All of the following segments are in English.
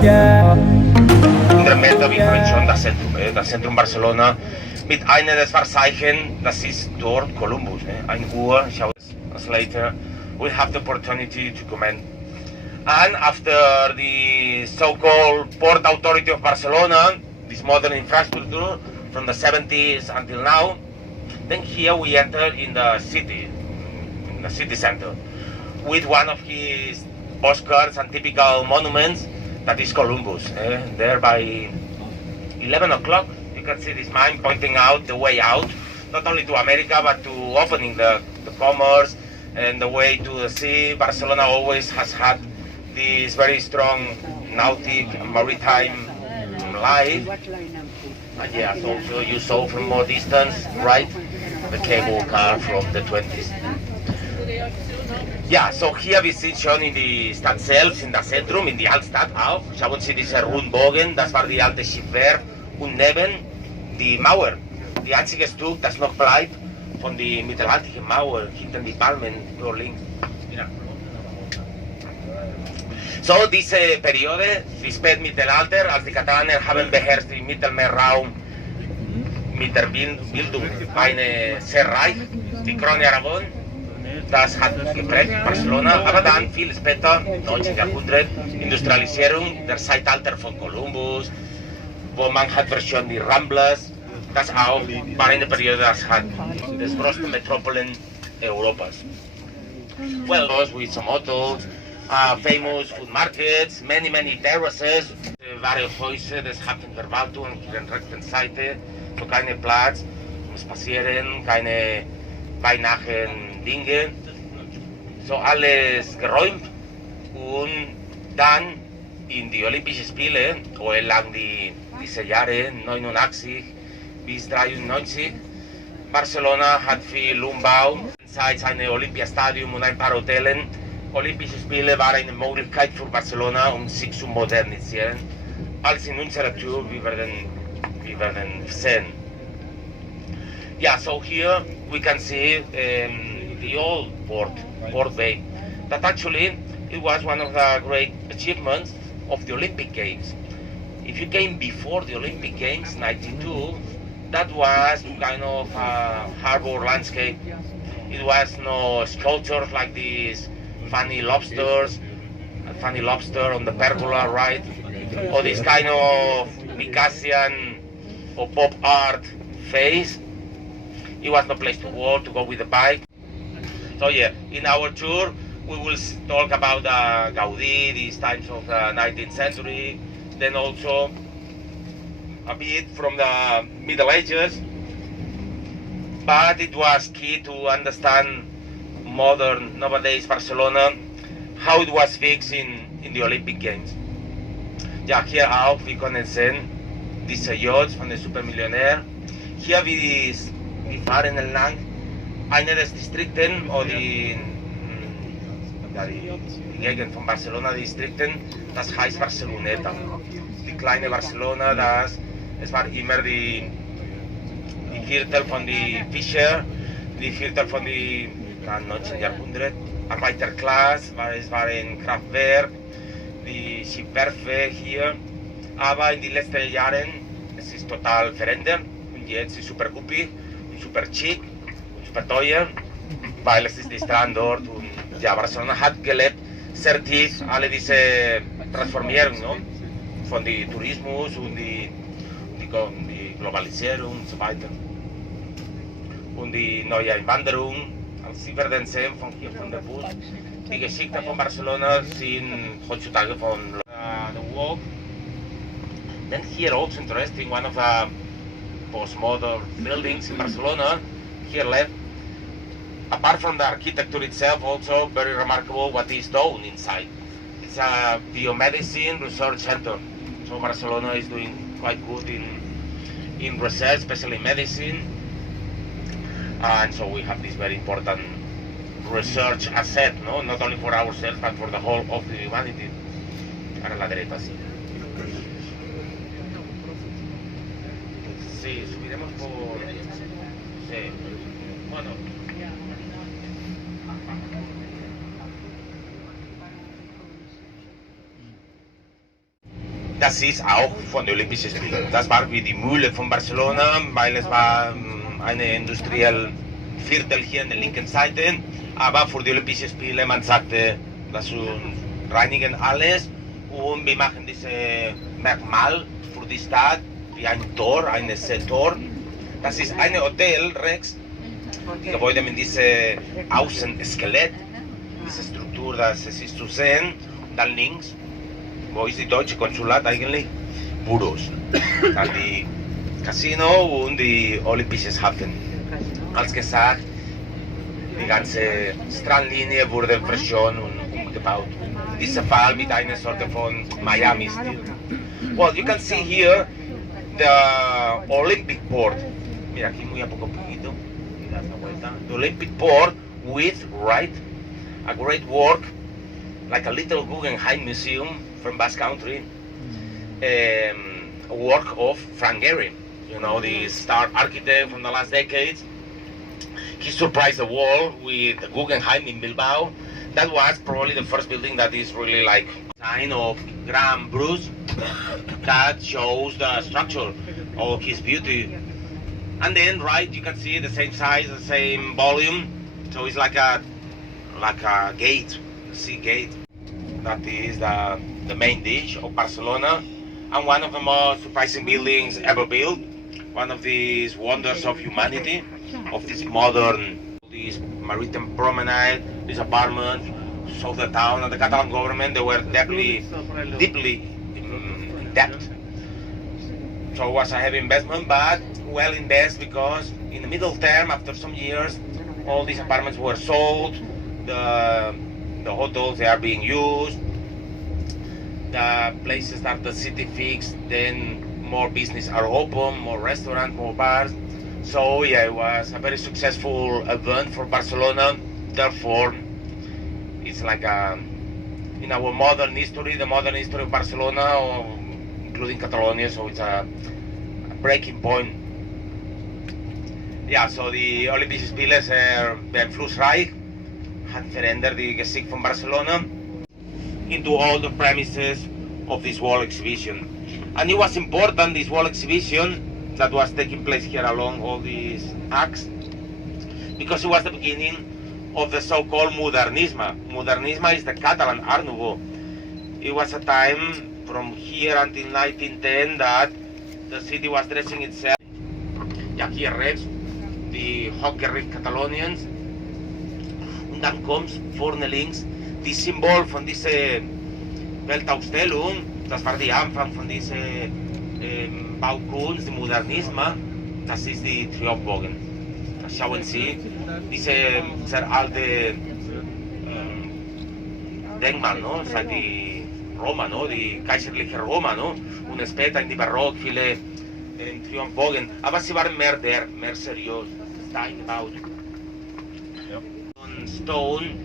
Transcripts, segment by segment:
100 Meter, wir kommen schon das Zentrum Barcelona, mit einer des Wahrzeichen, das ist dort Columbus, 1 Uhr, schau es later, we have the opportunity to comment. And after the so-called Port Authority of Barcelona, this modern infrastructure from the 70s until now, then here we enter in the city center, with one of his postcards and typical monuments, that is Columbus. There by 11 o'clock, you can see this man pointing out the way out, not only to America, but to opening the commerce and the way to the sea. Barcelona always has had this very strong nautic maritime life. And yes, also you saw from more distance, right, the cable car from the 20s. Ja, so hier wir sind schon in die Stadt selbst, in das Zentrum, in die Altstadt auch. Schauen Sie diesen Rundbogen, das war die alte Schiffwehr. Und neben die Mauer, die einzige Stück, das noch bleibt von der mittelalterlichen Mauer, hinter die Palmen, nur links. So, diese Periode, die Spätmittelalter, als die Katalaner haben beherrscht im Mittelmeerraum mit der Bildung eine sehr reich, die Krone Aragon. Das hat geprägt Barcelona, aber dann viel später, im 19. Jahrhundert, Industrialisierung, der Zeitalter von Columbus, wo man hat schon die Ramblas, das auch war eine Periode, das hat das größte Metropolen Europas. Well, with some hotels, famous food markets, many terraces, varios Häuser des Hafenverwaltung an der rechten Seite, so keine Platz zum Spazieren, keine Weihnachten Dinge, so alles geräumt und dann in die Olympischen Spiele, wo lang diese Jahre 89 bis 93, Barcelona hat viel Umbau, seit seinem Olympiastadion und ein paar Hotels. Olympische Spiele waren eine Möglichkeit für Barcelona, sich zu modernisieren, als in unserer Tour, wir werden sehen. Yeah, so here we can see the old port bay. That actually it was one of the great achievements of the Olympic Games. If you came before the Olympic Games, 92, that was kind of a harbor landscape. It was no sculptures like these funny lobsters, a funny lobster on the pergola, right? Or this kind of Picasian or pop art face. It was no place to walk, to go with the bike. So yeah, in our tour, we will talk about Gaudí, these times of the 19th century, then also a bit from the Middle Ages. But it was key to understand modern, nowadays Barcelona, how it was fixed in the Olympic Games. Ja, hier auch, wir können sehen, diese Yachts von den Supermillionär. Hier wir fahren entlang einer des Distrikten, oder die Gegend von Barcelona Distrikten, das heißt Barceloneta. Die kleine Barcelona, es war immer die Viertel von den Fischer, die Viertel von den 19. Jahrhundert, Arbeiterklasse, es war ein Kraftwerk, die Schiffwerfe hier, aber in den letzten Jahren es ist total verändert und jetzt ist super üppig, super chic, super teuer, weil es ist die Strand dort und ja, Barcelona hat gelebt sehr tief alle diese Transformierung, no? Von dem Tourismus und die Globalisierung und so weiter. Und die neue Einwanderung, Sie werden sehen von hier von der Bus, die Geschichte von Barcelona sind heutzutage von the walk. Then here also interesting, one of the postmodern buildings in Barcelona, here left. Apart from the architecture itself, also very remarkable what is done inside. It's a biomedicine research center. So Barcelona is doing quite good in research, especially medicine. And so we have this very important research asset, no? Not only for ourselves, but for the whole of the humanity. Ahora la derecha, sí. Sí, subiremos por... Sí. Bueno. Das ist auch von den Olympischen Spielen. Das war wie die Mühle von Barcelona, weil es war eine industrielle Viertel hier an der linken Seite. Aber für die Olympischen Spiele, man sagte, dass wir reinigen alles und wir machen diese Merkmal für die Stadt wie ein Tor, ein Tor. Das ist ein Hotel rechts, die Gebäude mit diesem Außenskelett, diese Struktur, das ist zu sehen. Und dann links, wo ist die deutsche Konsulat eigentlich? Büros. Dann die Casino und die Olympisches Hafen. Als gesagt, die ganze Strandlinie wurde verschont und umgebaut. In diesem Fall mit einer Sorte von Miami-Stil. Well, you can see here the Olympic port. Mira, aquí muy a poquito. The Olympic port with, right, a great work, like a little Guggenheim museum from Basque Country, a work of Frank Gehry, you know, the star architect from the last decades. He surprised the world with Guggenheim in Bilbao. That was probably the first building that is really like a sign of Grand Bruce that shows the structure of his beauty. And then, right, you can see the same size, the same volume. So it's like a gate, a sea gate. That is the main dish of Barcelona, and one of the most surprising buildings ever built. One of these wonders of humanity, of this modern, this maritime promenade, these apartments, so the town and the Catalan government, they were deeply in debt. So it was a heavy investment, but well invested, because in the middle term, after some years, all these apartments were sold, the hotels, they are being used, the places that the city fixed, then more business are open, more restaurants, more bars. So yeah, it was a very successful event for Barcelona. Therefore, it's like in our modern history, the modern history of Barcelona, including Catalonia, so it's a breaking point. Ja, so die Olympische Spiele beeinflussreich, hat verändert die Gesicht von Barcelona into all the premises of this World Exhibition. And it was important, this World Exhibition that was taking place here along all these acts, because it was the beginning of the so-called Modernisme. Modernisme is the Catalan Art Nouveau. It was a time from here until 1910 that the city was dressing itself. Ja, hier rechts, die hochgericht Catalonians. Und dann kommt vorne links die Symbol von dieser Weltausstellung. Das war der Anfang von dieser Baukunst, dem Modernismus. Das ist die Triumphbogen. Das schauen Sie, diese sehr alte Denkmal, no? Seit die Roma, no? Die kaiserliche Roma, no? Und später in die Barock viele Triumphbogen. Aber sie waren mehr seriös. Talking about stone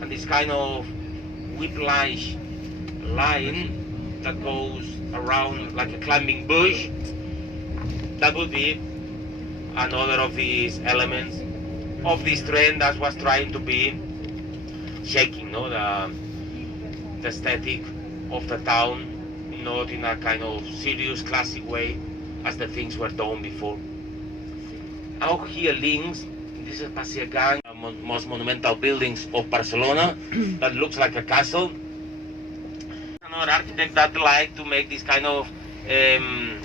and this kind of whiplash line that goes around like a climbing bush. That would be another of these elements of this trend that was trying to be shaking, no, the aesthetic of the town, not in a kind of serious classic way as the things were done before. Auch hier links, this is Spaziergang, most monumental buildings of Barcelona, that looks like a castle. Another architect that liked to make this kind of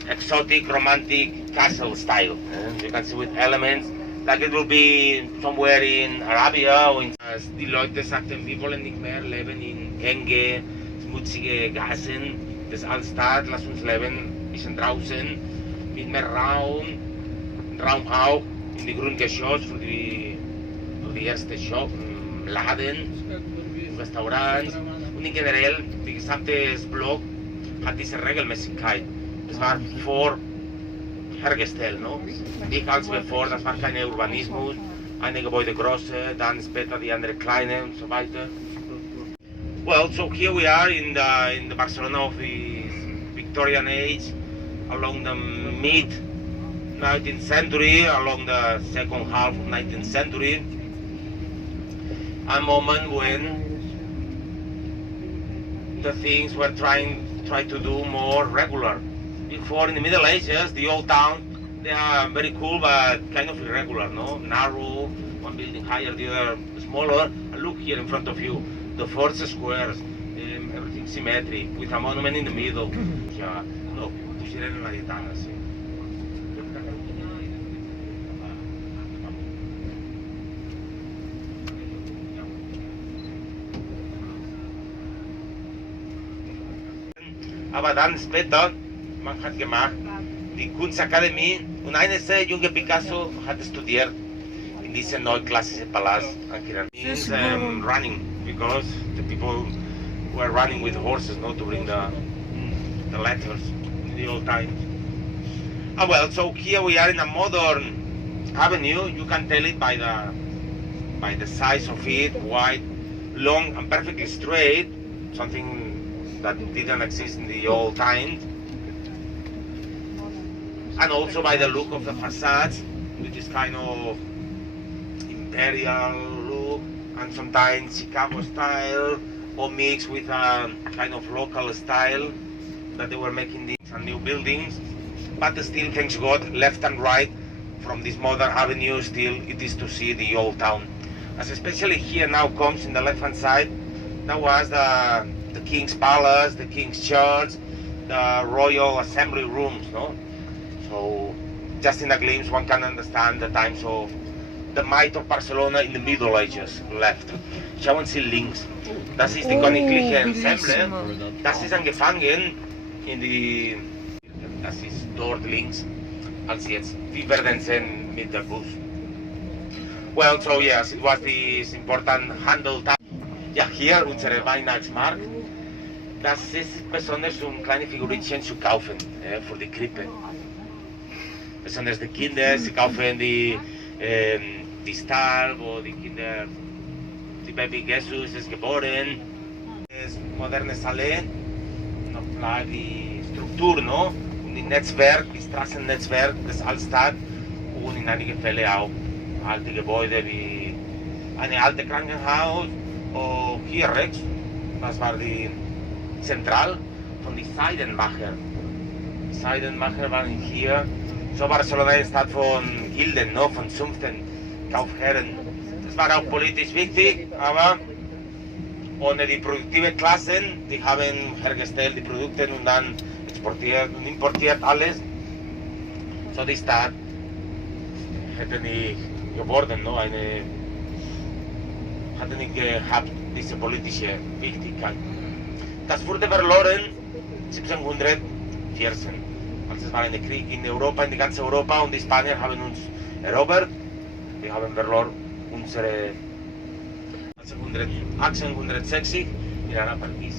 exotic, romantic castle style. You can see with elements, like it will be somewhere in Arabia or in... Die Leute sagten, wir wollen nicht mehr leben in enge, schmutzige Gassen des Altstadt, lass uns leben ein bisschen draußen, mit mehr Raum auch in die Grundgeschoss für die erste Shop, Laden, Restaurants und in generell, die gesamte Block hat diese Regelmäßigkeit. Das war vorhergestellt, no? Nicht als bevor, das war kein Urbanismus, eine Gebäude große, dann später die andere kleine und so weiter. Well, so here we are in the Barcelona of the Victorian age, along the mid 19th century, along the second half of 19th century, a moment when the things were trying try to do more regular. Before, in the Middle Ages, the old town, they are very cool but kind of irregular, no? Narrow, one building higher, the other smaller. And look here in front of you, the first squares, everything symmetric, with a monument in the middle. Yeah, no, pusieron en la dietana, sí. Aber dann später, man hat gemacht, die Kunstakademie und eines junge Picasso hat studiert in diesem neuklassischen Palast means running, because the people were running with horses, not during the letters in the old times. Ah, well, so here we are in a modern avenue. You can tell it by the size of it, wide, long, and perfectly straight, something that didn't exist in the old times. And also by the look of the facades, which is kind of imperial look, and sometimes Chicago style, or mixed with a kind of local style that they were making these new buildings. But still, thanks God, left and right from this modern avenue, still it is to see the old town. As especially here now comes in the left hand side, that was the King's Palace, the King's Church, the Royal Assembly Rooms, no? So, just in a glimpse, one can understand the times of the might of Barcelona in the Middle Ages, left. Schauen Sie links. Das ist die königliche Ensemble. Das ist angefangen in die... Das ist dort links, als jetzt. Wir werden sehen mit der Bus. Well, so yes, it was this important handle. Ja, hier unsere Weihnachtsmarkt. Das ist besonders, kleine Figurinchen zu kaufen für die Krippe. Besonders die Kinder, sie kaufen die Stall, wo die Kinder, die Baby Jesus ist geboren. Das moderne Salé, noch klar die Struktur, no? Und die Netzwerk, das Straßennetzwerk des Altstadt und in einigen Fällen auch alte Gebäude wie eine alte Krankenhaus oder hier rechts, das war die Zentral von den Seidenmacher. Die Seidenmacher waren hier. So Barcelona ist Stadt von Gilden, no? Von Zunften, Kaufherren. Das war auch politisch wichtig, aber ohne die produktive Klassen, die haben hergestellt die Produkte und dann exportiert und importiert alles. So die Stadt hätte nicht geworden, no? Hatte nicht gehabt diese politische Wichtigkeit. Das wurde verloren 1714, als es war ein Krieg in Europa, in ganz Europa, und die Spanier haben uns erobert. Die haben verloren unsere 1860 in einer Partie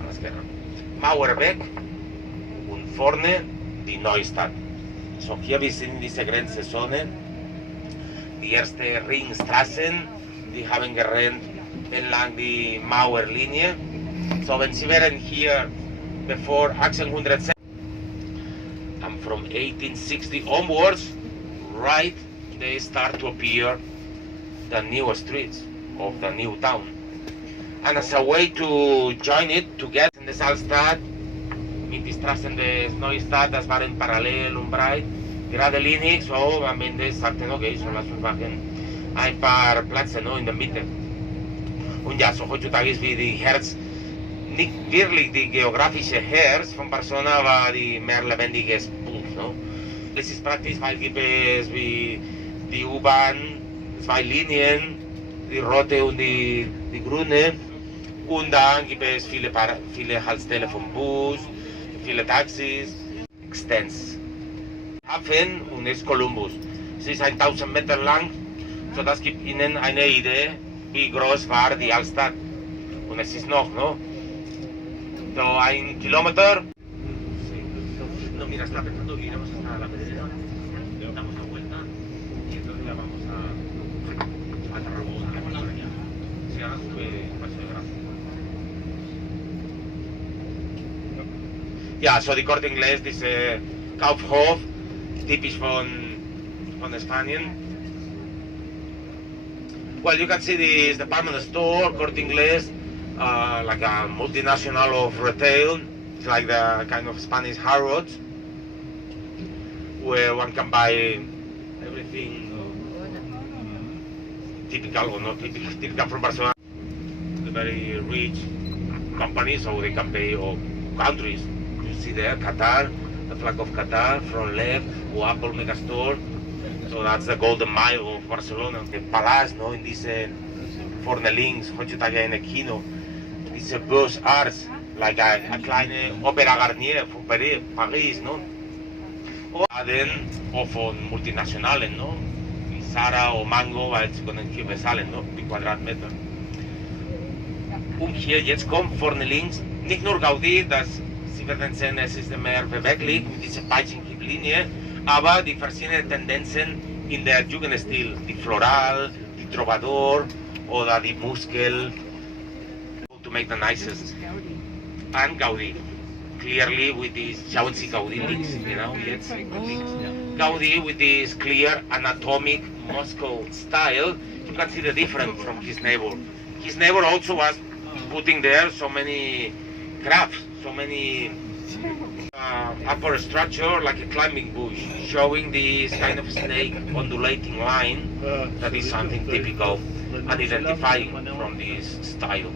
an der Guerra. Mauer weg und vorne die Neustadt. So hier wir sind in dieser Grenzzone. Die erste Ringstraßen, die haben gerannt entlang die Mauerlinie. So wenn Sie wären hier before 1860, and from 1860 onwards, right, they start to appear the new streets of the new town. And as a way to join it together in the Altstadt, mit die Straßen des Neustadt, das waren parallel und breit, geradelinig, so am Ende sagten, okay, so lass uns machen ein paar Plätze, no, in der Mitte. Und ja, so heutzutage ist wie die Herz, nicht wirklich die geografische Herz von Barcelona, aber die mehr lebendige Punkt, no? Das ist praktisch, weil gibt es wie die U-Bahn, 2 Linien, die rote und die grüne, und dann gibt es viele Haltestellen vom Bus, viele Taxis, Extens. Hafen und ist Columbus. Es ist 1000 Meter lang, so das gibt Ihnen eine Idee, wie groß war die Altstadt. Und es ist noch, no? So 1 Kilometer. No, mira, está pensando que iremos hasta la Pedrera, damos la vuelta y entonces ya vamos a Tarragona. Sí, ahora sube Paseo de Gracia. Ja, so die Corte Inglés, diese Kaufhof, typisch von Spanien. Well, you can see this department store, Corte Inglés, like a multinational of retail. It's like the kind of Spanish hard roads where one can buy everything typical or not typical from Barcelona. The very rich companies, so they can pay, or countries. You see there, Qatar, the flag of Qatar, from left, or Apple Megastore. So that's the golden mile of Barcelona. The palace, no, in diese Fornelings, heutzutage eine Kino, diese Beaux Arts, like a kleine Opera Garnier von Paris, no? Oder auch von Multinationalen, no? Wie Zara oder Mango, weil sie können hier bezahlen, no? Die Quadratmeter. Und hier, jetzt kommt vorne links, nicht nur Gaudí, das Sie werden sehen, es ist mehr beweglich mit dieser Peitschenhieb-Linie, aber die verschiedenen Tendenzen in der Jugendstil, die Floral, die Trovador oder die Muskel, to make the nicest. And Gaudí, clearly with this, schauen Sie Gaudí links, you know, jetzt links. Gaudí with this clear anatomic Moscow style, you can see the difference from his neighbor. His neighbor also was putting there so many crafts, so many upper structure like a climbing bush, showing this kind of snake undulating line that is something typical and identifying from this style.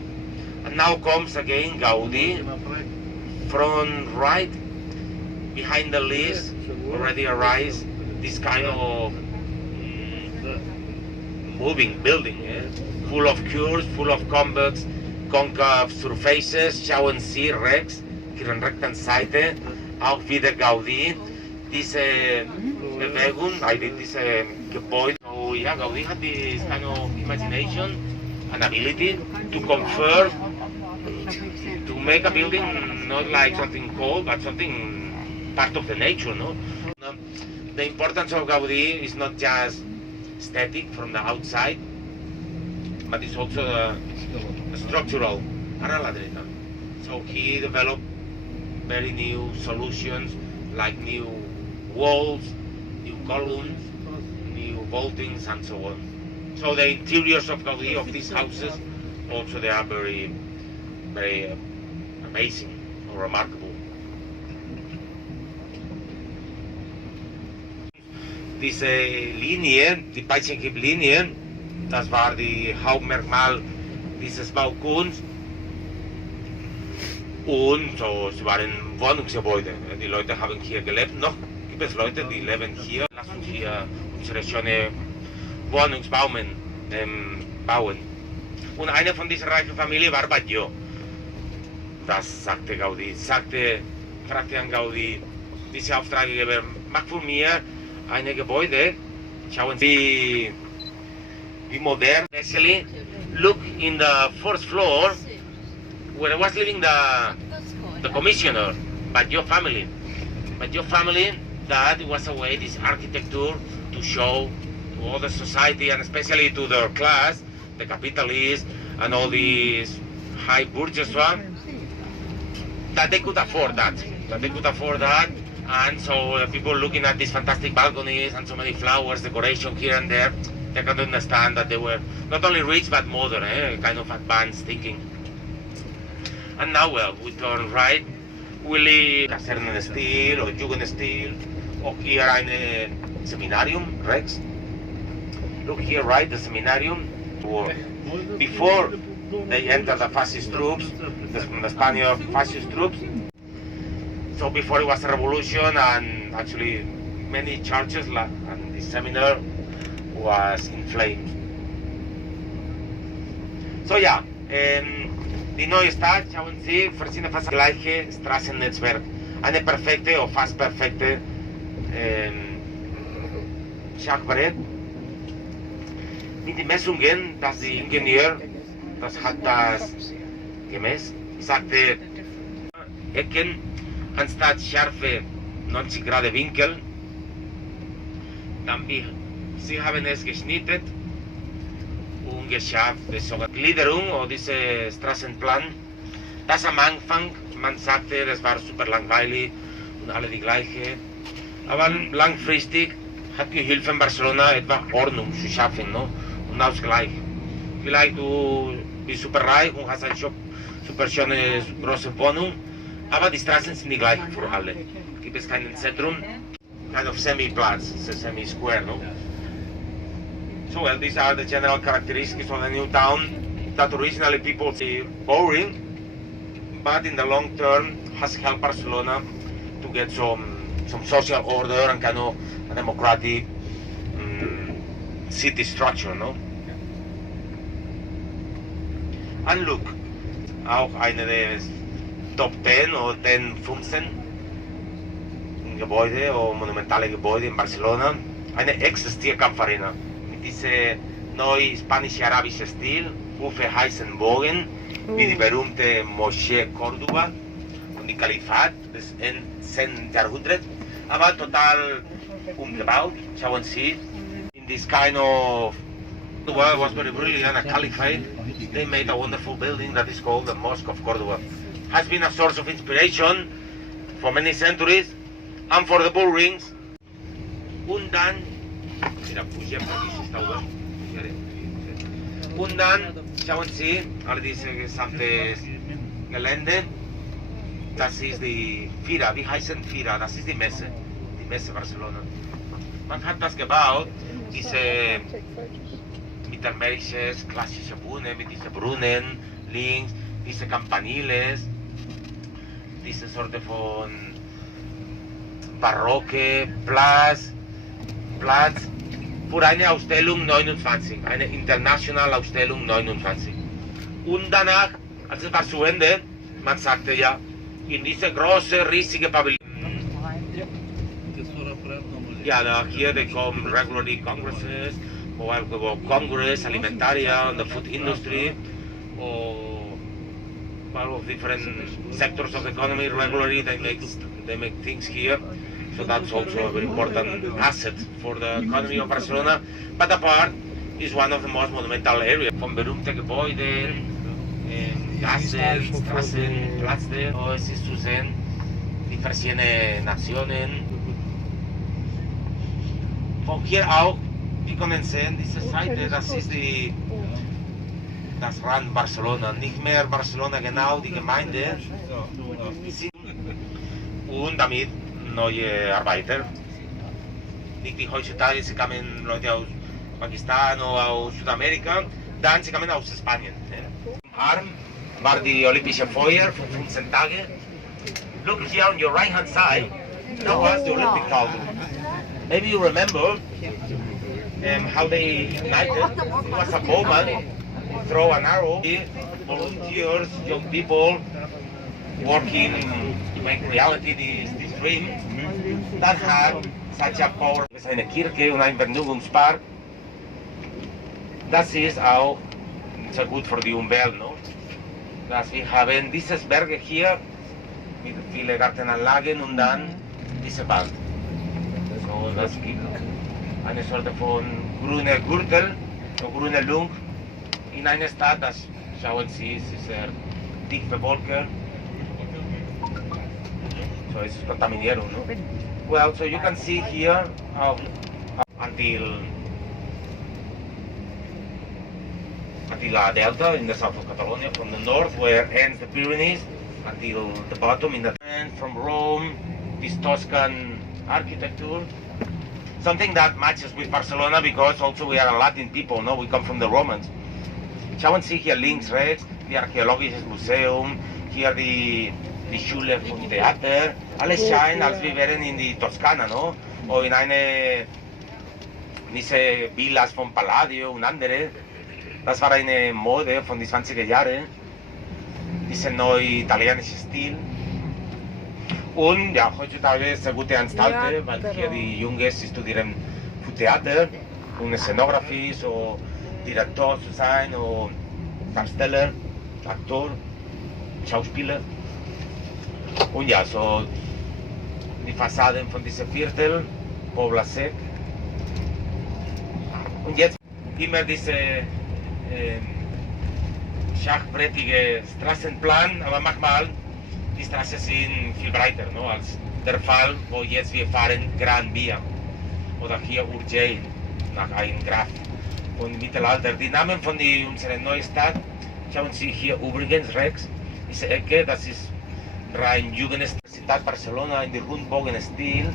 And now comes again Gaudí from right behind the list, already arise this kind of moving building, full of curves, full of concave surfaces, schauen Sie rechts, hier an rechten Seite, auch wieder Gaudí, diese Bewegung, diese Gebäude. So yeah, Gaudí had this kind of imagination and ability to convert, to make a building not like something cold, but something part of the nature, no? The importance of Gaudí is not just aesthetic from the outside, but it's also structural. So he developed very new solutions like new walls, new columns, new vaultings, and so on. So the interiors of Gaudí, of these houses, also they are very, very amazing or remarkable. Diese Linie, die Peitschenhieb-Linie, das war die Hauptmerkmal dieses Baukunst. Und so, sie waren Wohnungsgebäude. Die Leute haben hier gelebt. Noch gibt es Leute, die leben hier. Lass uns hier unsere schöne Wohnungsbauen bauen. Und eine von dieser reichen Familie war Batlló. Das sagte Gaudí. Fragte an Gaudí, diese Auftraggeber, mach für mir eine Gebäude. Schauen Sie, wie modern. Especially, look in the first floor, where was living the commissioner, Batlló family. Batlló family, that was a way, this architecture, to show to all the society, and especially to their class, the capitalists, and all these high bourgeoisie, that they could afford that. And so the people looking at these fantastic balconies and so many flowers, decoration here and there, they can understand that they were not only rich but modern, kind of advanced thinking. And now, well, we turn right, we leave Kasernenstil or Jugendstil, or here eine Seminarium, Rex. Look here, right, the Seminarium. Before they enter the fascist troops, the Spanish fascist troops. So before it was a revolution, and actually many churches and the seminar was in flames. So yeah, die neue Stadt, schauen Sie, verschiedene fast gleiche Straßennetzwerk. Eine perfekte oder fast perfekte Schachbrett. Mit den Messungen, dass der Ingenieur, das hat das gemessen, sagte, Ecken anstatt scharfe 90 Grad Winkel, dann sie haben es geschnitten und geschafft, das sogar Gliederung oder diese Straßenplan, das am Anfang, man sagte, das war super langweilig und alle die gleiche, aber langfristig hat geholfen Barcelona etwa Ordnung zu schaffen, no? Und Ausgleich. Vielleicht du bist super reich und hast eine super schöne große Wohnung, Aber die Straßen sind die gleichen für alle. Gibt es kein Zentrum, kind of semi-Platz, it's a semi-square, no? So well, these are the general characteristics of the new town that originally people see boring, but in the long term has helped Barcelona to get some social order and kind of a democratic city structure, no? And look, auch eine der Top 10 oder 10, 15 Gebäude oder monumentale Gebäude in Barcelona. Eine Ex-Stierkampfarena mit diesem neu-spanisch-arabischen Stil, Ufe heißen Bogen, wie die berühmte Mosque Cordova und die Kalifat des 10. Jahrhunderts, aber total umgebaut. Schauen Sie, in this kind of was very brilliant, a caliphate. They made a wonderful building that is called the Mosque of Cordova. Has been a source of inspiration for many centuries and for the bull rings. Und dann, mira, pugem per aquí, si està obert. Und dann, schauen Sie, all diese gesamte Gelände, das ist die Fira, wie heißen Fira, das ist die Messe Barcelona. Man hat das gebaut, diese mittelmäßiges, klassische Brunnen, mit diesen Brunnen links, diese Campaniles, diese Sorte von barocke Platz für eine Ausstellung 29, eine internationale Ausstellung 29. Und danach, als es war zu Ende, man sagte ja, in diese große, riesige Pavillon, ja, da hier kommen regularly congresses, Congress, Alimentaria, and the food industry, or part of different sectors of the economy. Regularly, they make things here, so that's also a very important asset for the economy of Barcelona. But the park is one of the most monumental areas. Von berühmten Gebäuden, Gassen, Straßen, Plätze. Es ist zu sehen, die verschiedenen Nationen. Von hier auch. Wir können sehen, diese Seite, das ist das Rand Barcelona, nicht mehr Barcelona genau, die Gemeinde. Und damit neue Arbeiter. Nicht wie heutzutage, sie kamen Leute aus Pakistan oder aus Südamerika, dann sie kamen aus Spanien. Arm war die Olympische Feuer für 15 Tage. Look here on your right hand side, that was the Olympic powder. Maybe you remember how they ignited. It was a moment, throw an arrow. Volunteers, young people, working to make reality this dream, that had such a power. Es ist eine Kirche und ein Vergnügungspark. Das ist auch sehr gut für die Umwelt, no? Dass wir haben dieses Berge hier mit vielen Gartenanlagen und dann diese Wald. So, das gibt eine Sorte von grüner Gürtel, grüner Lung in einer Stadt, das schauen Sie, es ist sehr dicht bewölkt. So it's Contaminierung, no? Well, so you can see here until la delta in the south of Catalonia, from the north where ends the Pyrenees until the bottom in the end from Rome, this Tuscan architecture. Something that matches with Barcelona because also we are a Latin people, no? We come from the Romans. Schauen Sie hier links, rechts, die Archaeologisches Museum, hier die Schule vom Theater. Alles scheint, als wir wären in die Toskana, no? Oder in diese Villas vom Palladio und andere. Das war eine Mode von den 20er Jahren, dieser neue italienische Stil. Und ja, heutzutage sehr gute Anstalten, weil hier die Jungen studieren für Theater und Szenografie, so Direktor zu sein, oder Darsteller, Aktor, Schauspieler. Und ja, so die Fassaden von diesem Viertel, Pobla Sec. Und jetzt immer diese schachbrettige Straßenplan, aber manchmal die Straßen sind viel breiter, no? Als der Fall, wo jetzt wir fahren Gran Via oder hier Urgell nach einem Graf und Mittelalter. Die Namen von unserer neuen Stadt, schauen Sie hier übrigens rechts, diese Ecke, das ist Rein Universität Barcelona in de Rundbogenstil.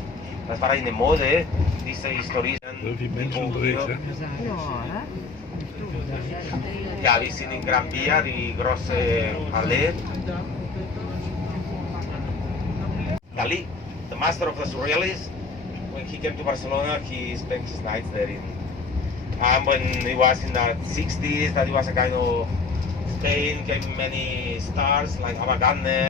Das war eine Mode, diese Historien. So viele Menschen unterwegs, ja? Ja, wir sind in Gran Via, die große Allee. Dali, the master of the Surrealists, when he came to Barcelona, he spent his nights there. When he was in the 60s, that he was a kind of Spain, came many stars like Abagane.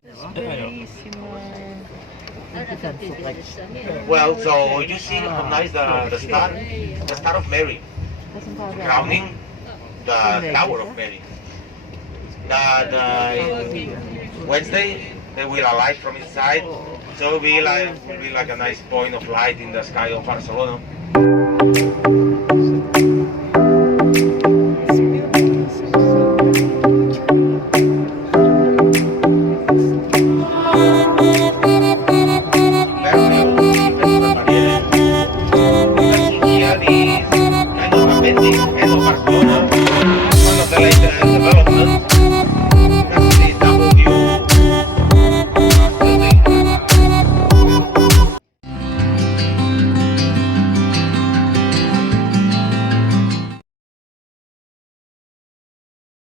Well, so you see how nice the star of Mary, crowning the Tower of Mary. That Wednesday they will alight from inside, so it will be like a nice point of light in the sky of Barcelona.